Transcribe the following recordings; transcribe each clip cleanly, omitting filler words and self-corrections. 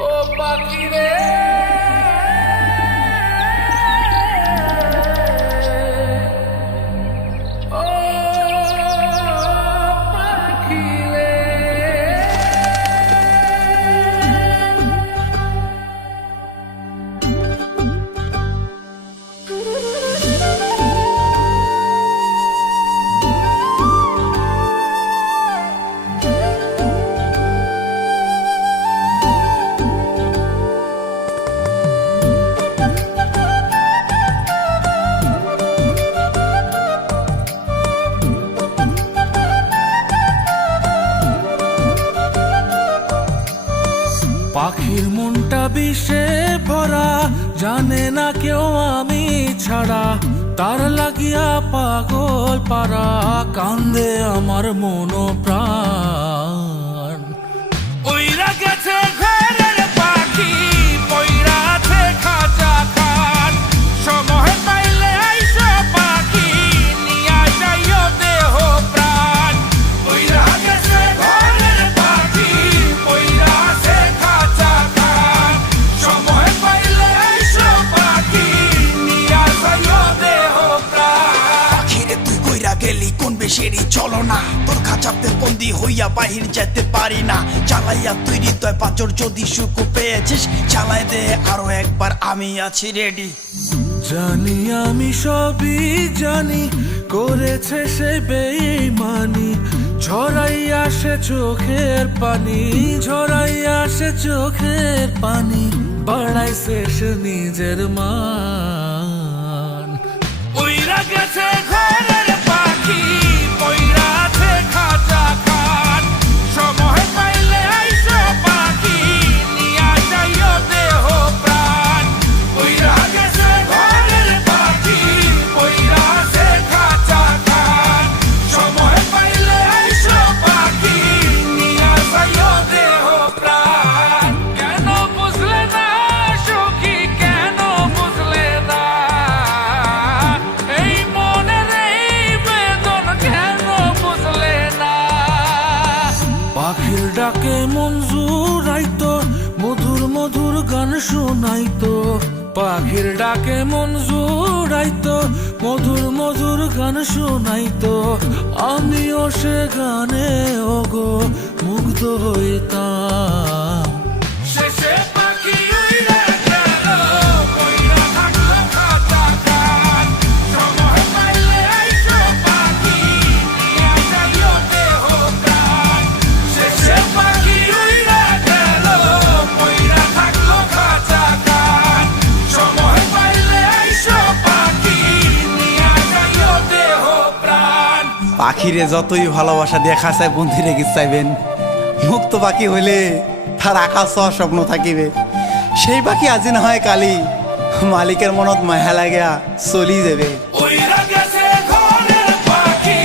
ও পাখি রে ও পাখি রে পাখির মনটা বিষে ভরা, জানে না কেউ আমি ছাড়া, তার লাগিয়া পাগল পারা, কান্দে আমার মন প্রাণ। ওইরা গেছে ঘরের পাখি, পইরা আছে খাঁচা খান, সময় পাইলে আইসো পাখি, নিয়া যাইও দেহ প্রাণ। ওইরা গেছে ঘরের পাখি, পইরা আছে খাঁচা খান, সময় পাইলে আইসো পাখি, নিয়া যাইও দেহ প্রাণ। পাখিরে তুই কইরা গেলি কোন বেশেরই চলো না, তোর খাঁচাতে বন্দি হইয়া বাহির যেতে পারি না। চালাইয়া তুই হৃদয় পাঁচর, যদি সুখ পেয়েছিস চালাই দে আরো একবার, আমি আছি রেডি। জানি আমি সবই জানি, করেছে সে বেঈমানি, ঝরাই আসে চোখের পানি, ঝরাই আসে চোখের পানি, বাড়াইছে সে নিজের মান। উইরা গেছে ঘরের পাখি, পইরা আছে খাঁচা খান, সময় পাইলে আইসো পাখি, নিয়া যাইও দেহ প্রাণ। উইরা গেছে ঘরের পাখি, পইরা আছে খাঁচা খান, সময় পাইলে আইসো পাখি, নিয়া যাইও দেহ প্রাণ। কেন বুঝলে না সখী, কেন বুঝলে না এই মনের এই বেদন, কেন বুঝলে না? পাখির ডাকে মন জুড়াইতো, মধুর মধুর গান শোনাইতো, পাখির ডাকে মন জুড়াইতো, মধুর মধুর গান শোনাইতো, আমিও সে গানে ওগো মুগ্ধ হইতাম। শেষে পাখি উইড়ে গেল, কইরা থাকলো খাঁচা খান, সময় পাইলে আইসো পাখি, নিয়া যাইও দেহ প্রাণ। শেষে পাখি উইড়ে গেল, কইরা থাকলো খাঁচা খান, সময় পাইলে আইসো পাখি, নিয়া যাইও দেহ প্রাণ। পাখিরে যতই ভালোবাসা দিয়ে খাঁচায় বন্দি রেখে চাইবেন, মুক্ত পাখি হইলে তার আকাশ হওয়ার স্বপ্ন থাকিবে। সেই পাখি আজি না হয় কালি, মালিকের মনত মায়া লাগিয়া চলি যাবে। ওইরা গেছে ঘরের পাখি,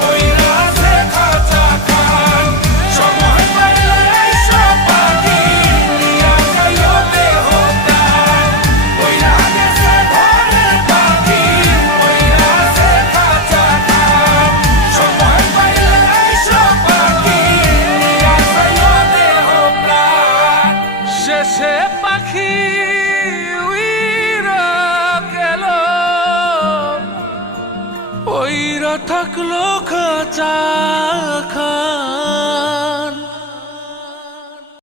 পইরা আছে খাঁচা খান, সময় পাইলে আইসো পাখি, নিয়া যাইও দেহ প্রাণ। ওইরা গেছে ঘরের পাখি, পইরা আছে খাঁচা খান, সময় পাইলে আইসো পাখি, নিয়া যাইও দেহ প্রাণ। শেষে পাখি উইরা গেল, ওইরা থাকলো খাঁচা খান।